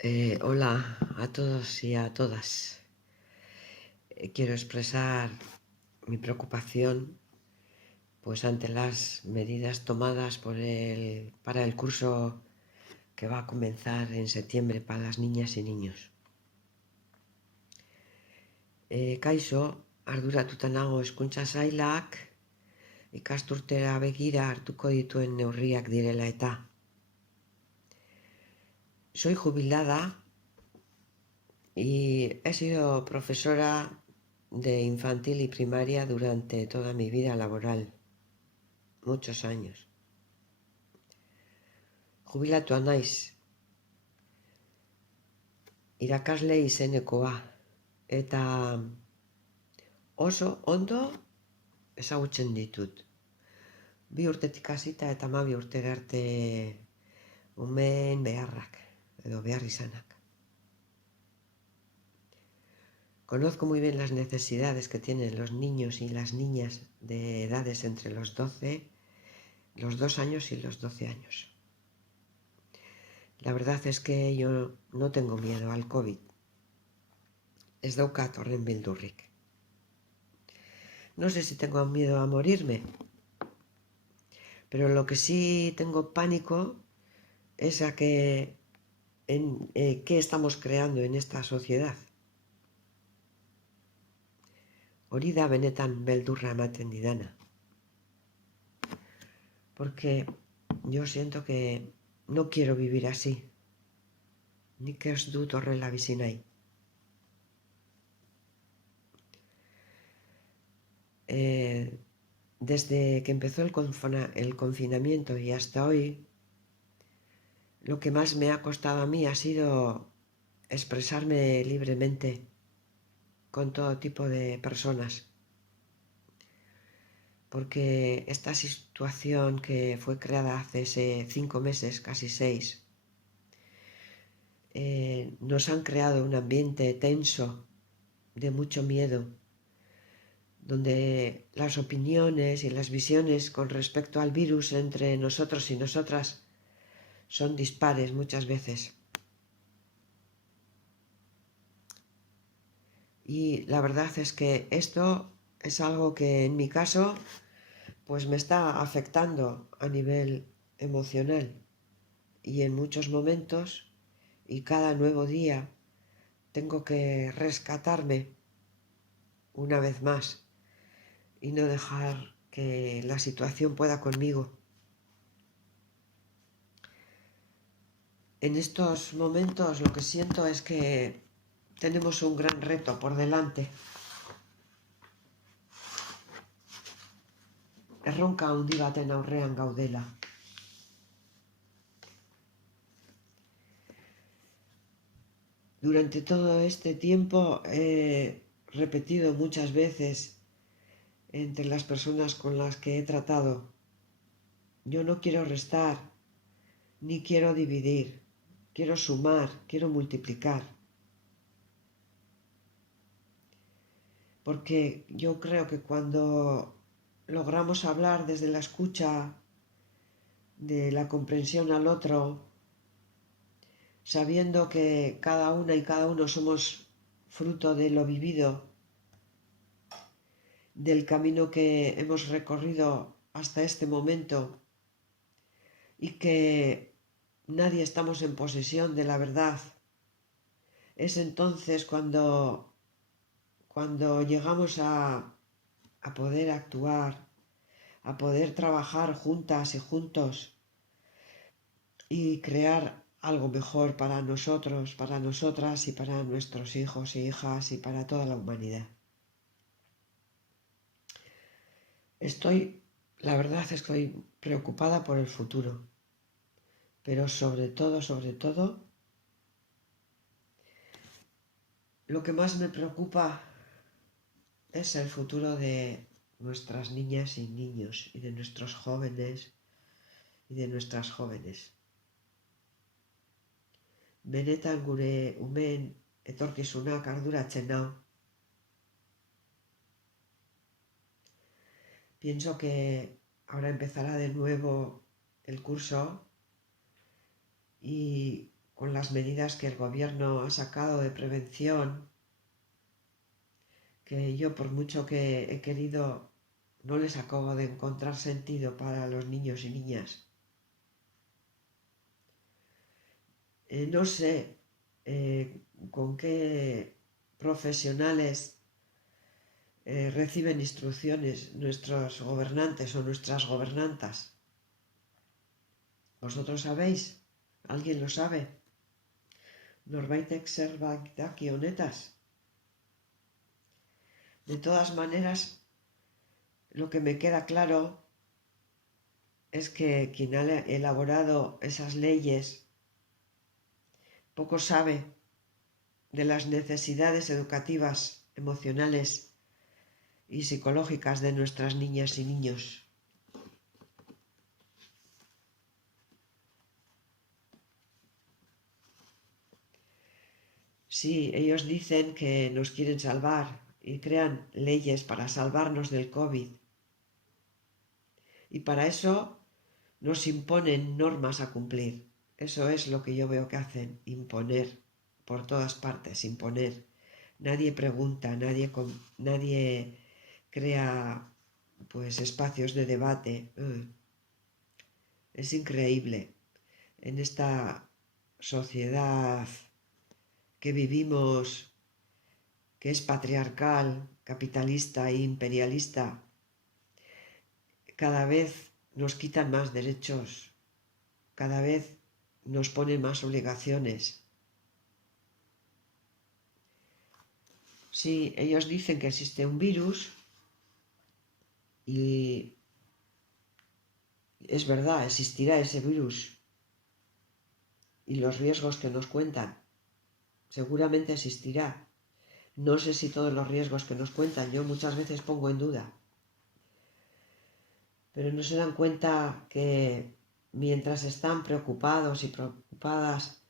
Hola a todos y a todas. Quiero expresar mi preocupación pues ante las medidas tomadas para el curso que va a comenzar en septiembre para las niñas y niños. Kaixo, arduratuta nago hezkuntza sailak ikasturtera begira hartuko dituen neurriak direla eta. Soy jubilada y he sido profesora de infantil y primaria durante toda mi vida laboral, muchos años. Jubilatua naiz, irakasle izenekoa, eta oso ondo ezagutzen ditut. 2 urtetik hasita eta 12 urtera arte umeen beharrak edo behar izanak. Conozco muy bien las necesidades que tienen los niños y las niñas de edades entre los 2 años y los 12 años. La verdad es que yo no tengo miedo al COVID. Ez daukat horren beldurrik. No sé si tengo miedo a morirme, pero lo que sí tengo pánico es a qué estamos creando en esta sociedad. Hori da benetan beldurra ematen didana. Porque yo siento que no quiero vivir así. Nik ez dut horrela bizi nahi. Desde que empezó el confinamiento y hasta hoy, lo que más me ha costado a mí ha sido expresarme libremente con todo tipo de personas. Porque esta situación que fue creada hace 5 meses, casi 6, nos han creado un ambiente tenso, de mucho miedo, donde las opiniones y las visiones con respecto al virus entre nosotros y nosotras son dispares muchas veces. Y la verdad es que esto es algo que en mi caso pues me está afectando a nivel emocional, y en muchos momentos y cada nuevo día tengo que rescatarme una vez más y no dejar que la situación pueda conmigo. En estos momentos lo que siento es que tenemos un gran reto por delante. Erronka handi baten aurrean gaudela. Durante todo este tiempo he repetido muchas veces entre las personas con las que he tratado: yo no quiero restar, ni quiero dividir, quiero sumar, quiero multiplicar. Porque yo creo que cuando logramos hablar desde la escucha, de la comprensión al otro, sabiendo que cada una y cada uno somos fruto de lo vivido, del camino que hemos recorrido hasta este momento, y que nadie estamos en posesión de la verdad, es entonces cuando llegamos a poder actuar, a poder trabajar juntas y juntos y crear algo mejor para nosotros, para nosotras y para nuestros hijos e hijas y para toda la humanidad. La verdad estoy preocupada por el futuro, pero sobre todo, lo que más me preocupa es el futuro de nuestras niñas y niños y de nuestros jóvenes y de nuestras jóvenes. Benetan gure umeen etorkizunak arduratzen nau. Pienso que ahora empezará de nuevo el curso y con con las medidas que el gobierno ha sacado de prevención, que yo por mucho que he querido no les acabo de encontrar sentido para los niños y niñas. No sé con qué profesionales reciben instrucciones nuestros gobernantes o nuestras gobernantas. ¿Vosotros sabéis? ¿Alguien lo sabe? Norbaitek zerbait honetaz. De todas maneras, lo que me queda claro es que quien ha elaborado esas leyes poco sabe de las necesidades educativas, emocionales y psicológicas de nuestras niñas y niños. Sí, ellos dicen que nos quieren salvar y crean leyes para salvarnos del COVID. Y para eso nos imponen normas a cumplir. Eso es lo que yo veo que hacen, imponer por todas partes, imponer. Nadie pregunta, nadie crea pues espacios de debate. Es increíble en esta sociedad que vivimos, que es patriarcal, capitalista e imperialista. Cada vez nos quitan más derechos, cada vez nos ponen más obligaciones. Sí, ellos dicen que existe un virus y es verdad, existirá ese virus y los riesgos que nos cuentan. Seguramente existirá. No sé si todos los riesgos que nos cuentan, yo muchas veces pongo en duda. Pero no se dan cuenta que mientras están preocupados y preocupadas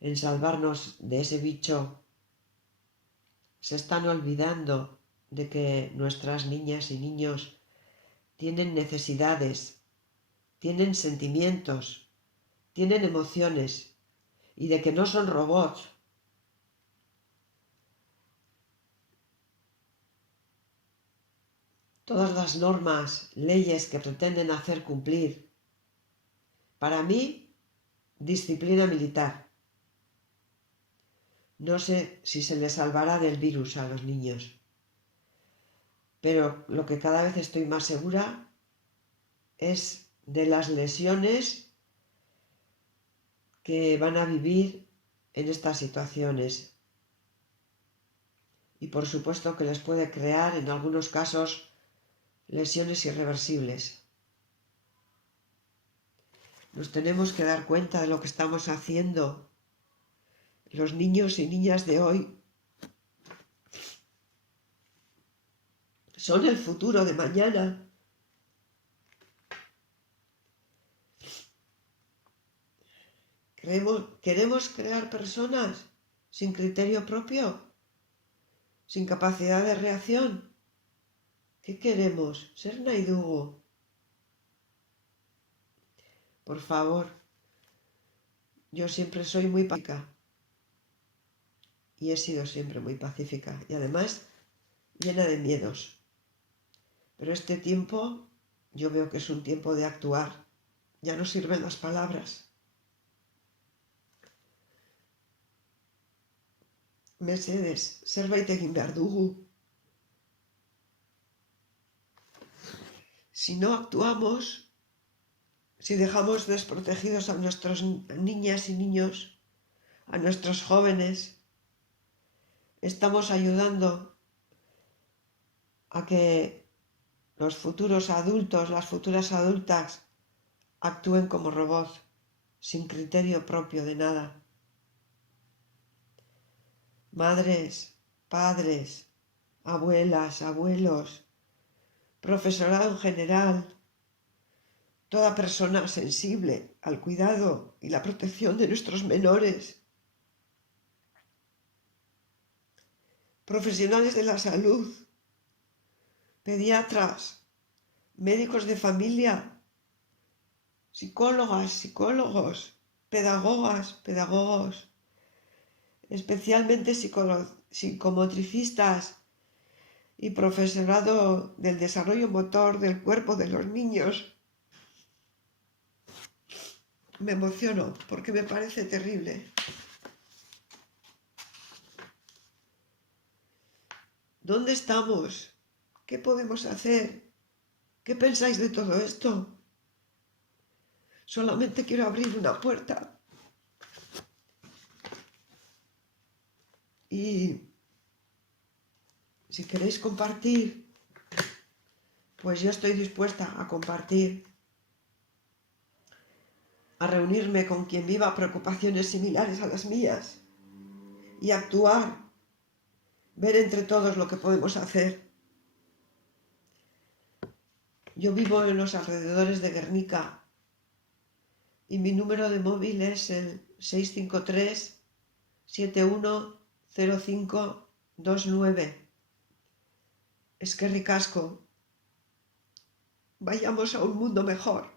en salvarnos de ese bicho, se están olvidando de que nuestras niñas y niños tienen necesidades, tienen sentimientos, tienen emociones y de que no son robots. Todas las normas, leyes que pretenden hacer cumplir, para mí, disciplina militar. No sé si se les salvará del virus a los niños, pero lo que cada vez estoy más segura es de las lesiones que van a vivir en estas situaciones. Y por supuesto que les puede crear en algunos casos lesiones irreversibles. Nos tenemos que dar cuenta de lo que estamos haciendo. Los niños y niñas de hoy son el futuro de mañana. ¿Queremos crear personas sin criterio propio, sin capacidad de reacción? ¿Qué queremos? ¿Ser Naidugo? Por favor, yo siempre soy muy pacífica y he sido siempre muy pacífica y además llena de miedos. Pero este tiempo yo veo que es un tiempo de actuar. Ya no sirven las palabras. Mesedez, zerbait egin behar dugu. Si no actuamos, si dejamos desprotegidos a nuestras niñas y niños, a nuestros jóvenes, estamos ayudando a que los futuros adultos, las futuras adultas, actúen como robots, sin criterio propio de nada. Madres, padres, abuelas, abuelos, profesorado en general, toda persona sensible al cuidado y la protección de nuestros menores, profesionales de la salud, pediatras, médicos de familia, psicólogas, psicólogos, pedagogas, pedagogos, especialmente psicomotricistas y profesorado del desarrollo motor del cuerpo de los niños. Me emociono porque me parece terrible. ¿Dónde estamos? ¿Qué podemos hacer? ¿Qué pensáis de todo esto? Solamente quiero abrir una puerta. Y si queréis compartir, pues yo estoy dispuesta a compartir, a reunirme con quien viva preocupaciones similares a las mías y actuar, ver entre todos lo que podemos hacer. Yo vivo en los alrededores de Guernica y mi número de móvil es el 653-710529. Eskerrik asko. Vayamos a un mundo mejor.